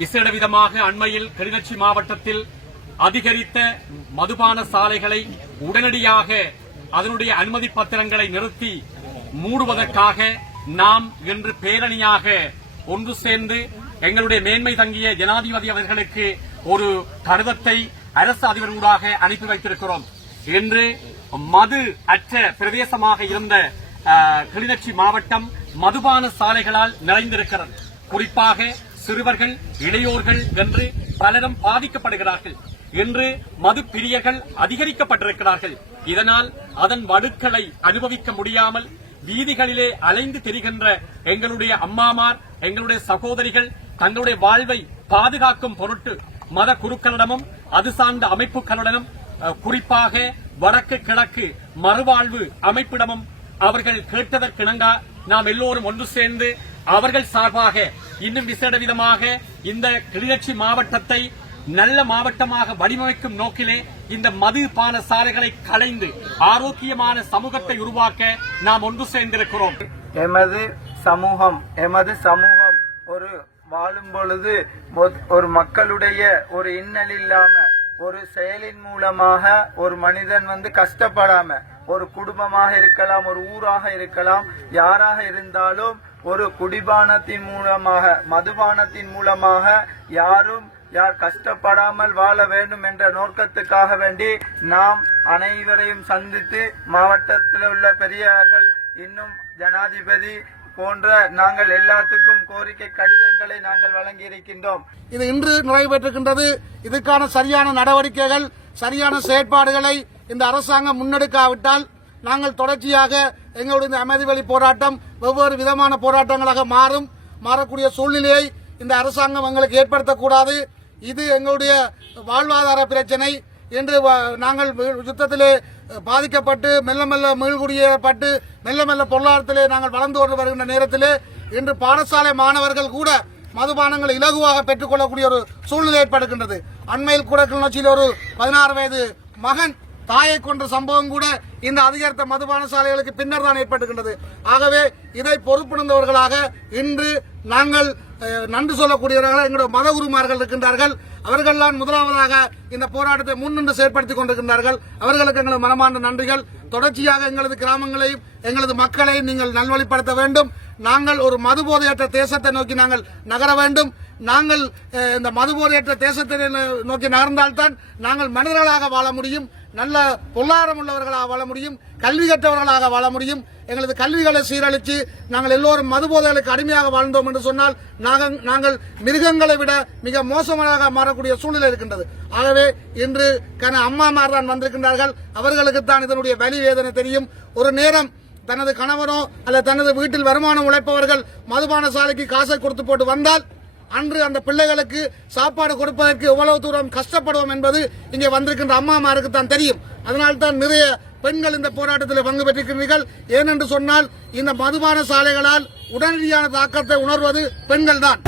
விசேட விதமாக அண்மையில் கிளிநொச்சி மாவட்டத்தில் அதிகரித்த மதுபான சாலைகளை உடனடியாக அதனுடைய அனுமதி பத்திரங்களை நிறுத்தி மூடுவதற்காக நாம் இன்று பேரணியாக ஒன்று சேர்ந்து எங்களுடைய மேன்மை தங்கிய ஜனாதிபதி அவர்களுக்கு ஒரு கடிதத்தை அரசு அதிபர்களாக அனுப்பி வைத்திருக்கிறோம். இன்று மது அற்ற பிரதேசமாக இருந்த கிளிநொச்சி மாவட்டம் மதுபான சாலைகளால் நிறைந்திருக்கிறது. குறிப்பாக சிறுவர்கள், இளையோர்கள் என்று பலரும் பாதிக்கப்படுகிறார்கள். இன்று மது பிரியர்கள் அதிகரிக்கப்பட்டிருக்கிறார்கள். இதனால் அதன் வடுக்களை அனுபவிக்க முடியாமல் வீதிகளிலே அலைந்து திரிகின்ற எங்களுடைய அம்மாமார், எங்களுடைய சகோதரிகள் தங்களுடைய வாழ்வை பாதுகாக்கும் பொருட்டு மத குருக்களிடமும் அது சார்ந்த அமைப்புகளுடனும் குறிப்பாக வடக்கு கிழக்கு மறுவாழ்வு அமைப்பிடமும் அவர்கள் கேட்டதற்கிணங்க நாம் எல்லோரும் ஒன்று சேர்ந்து அவர்கள் சார்பாக இன்னும் விசேட விதமாக இந்த கிளிநொச்சி மாவட்டத்தை நல்ல மாவட்டமாக வடிவமைக்கும் நோக்கிலே இந்த மதுபான சாலைகளை களைந்து ஆரோக்கியமான சமூகத்தை உருவாக்க நாம் ஒன்று சேர்ந்திருக்கிறோம். எமது சமூகம் ஒரு வாழும் பொழுது ஒரு மக்களுடைய ஒரு இன்னல் இல்லாம ஒரு செயலின் மூலமாக ஒரு மனிதன் கஷ்டப்படாம ஒரு குடும்பமாக இருக்கலாம், ஒரு ஊராக இருக்கலாம், யாராக இருந்தாலும் ஒரு குடிபானத்தின் மூலமாக மதுபானத்தின் மூலமாக யார் கஷ்டப்படாமல் வாழ வேண்டும் என்ற நோக்கத்துக்காக வேண்டி நாம் அனைவரையும் சந்தித்து மாவட்டத்தில் உள்ள பெரியவர்கள் இன்னும் ஜனாதிபதி போன்ற நாங்கள் எல்லாத்துக்கும் கோரிக்கை கடிதங்களை நாங்கள் வழங்கி இருக்கின்றோம். இது இன்று நிறைவேற்றுகின்றது. இதுக்கான சரியான நடவடிக்கைகள், சரியான செயற்பாடுகளை இந்த அரசாங்கம் முன்னெடுக்காவிட்டால் நாங்கள் தொடர்ச்சியாக எங்களுடைய அமைதி வழி போராட்டம் வெவ்வேறு விதமான போராட்டங்களாக மாறக்கூடிய சூழ்நிலையை இந்த அரசாங்கம் எங்களுக்கு ஏற்படுத்தக்கூடாது. இது எங்களுடைய வாழ்வாதார பிரச்சனை என்று நாங்கள் யுத்தத்திலே பாதிக்கப்பட்டு மெல்ல மெல்ல மீள்குடியேறப்பட்டு மெல்ல மெல்ல பொருளாதாரத்திலே நாங்கள் வளர்ந்து கொண்டு வருகின்ற நேரத்திலே இன்று பாடசாலை மாணவர்கள் கூட மதுபானங்களை இலகுவாக பெற்றுக் கொள்ளக்கூடிய ஒரு சூழ்நிலை ஏற்படுகின்றது. அண்மையில் கூட கிளிநொச்சியில் ஒரு 16 வயது மகன் தாயை கொன்ற சம்பவம் கூட இந்த அதிகரித்த மதுபான சாலைகளுக்கு பின்னர் தான் ஏற்பட்டுகின்றது. ஆகவே இதை பொறுப்புணர்ந்தவர்களாக இன்று நாங்கள் நன்றி சொல்லக்கூடியவர்கள் எங்களுடைய மத குருமார்கள் இருக்கின்றார்கள். அவர்கள்தான் முதலாவதாக இந்த போராட்டத்தை முன்னின்று செயற்படுத்திக் கொண்டிருக்கின்றார்கள். அவர்களுக்கு எங்களது மனமார்ந்த நன்றிகள். தொடர்ச்சியாக எங்களது கிராமங்களையும் எங்களது மக்களையும் நீங்கள் நல்வழிப்படுத்த வேண்டும். நாங்கள் ஒரு மதுபோதையற்ற தேசத்தை நோக்கி நாங்கள் நகர வேண்டும். நாங்கள் இந்த மதுபோதையற்ற தேசத்தை நோக்கி நகர்ந்தால்தான் நாங்கள் மனிதர்களாக வாழ முடியும், நல்ல பொருளாதாரம் உள்ளவர்களாக வாழ முடியும், கல்வி கற்றவர்களாக வாழ முடியும். எங்களது கல்விகளை சீரழித்து நாங்கள் எல்லோரும் மதுபோதைகளுக்கு அடிமையாக வாழ்ந்தோம் என்று சொன்னால் நாங்கள் மிருகங்களை விட மிக மோசமாக மாறக்கூடிய சூழ்நிலை இருக்கின்றது. ஆகவே இன்று அம்மாமார் தான் வந்திருக்கின்றார்கள். அவர்களுக்குத்தான் இதனுடைய வலி வேதனை தெரியும். ஒரு நேரம் தனது கணவனோ அல்லது தனது வீட்டில் வருமானம் உழைப்பவர்கள் மதுபான சாலைக்கு காசை கொடுத்து போட்டு வந்தால் அன்று அந்த பிள்ளைகளுக்கு சாப்பாடு கொடுப்பதற்கு எவ்வளவு தூரம் கஷ்டப்படுவோம் என்பது இங்கே வந்திருக்கின்ற அம்மாமாருக்கு தான் தெரியும். அதனால்தான் நிறைய பெண்கள் இந்த போராட்டத்தில் பங்கு பெற்றிருக்கிறீர்கள். ஏனென்று சொன்னால் இந்த மதுபான சாலைகளால் உடனடியான தாக்கத்தை உணர்வது பெண்கள் தான்.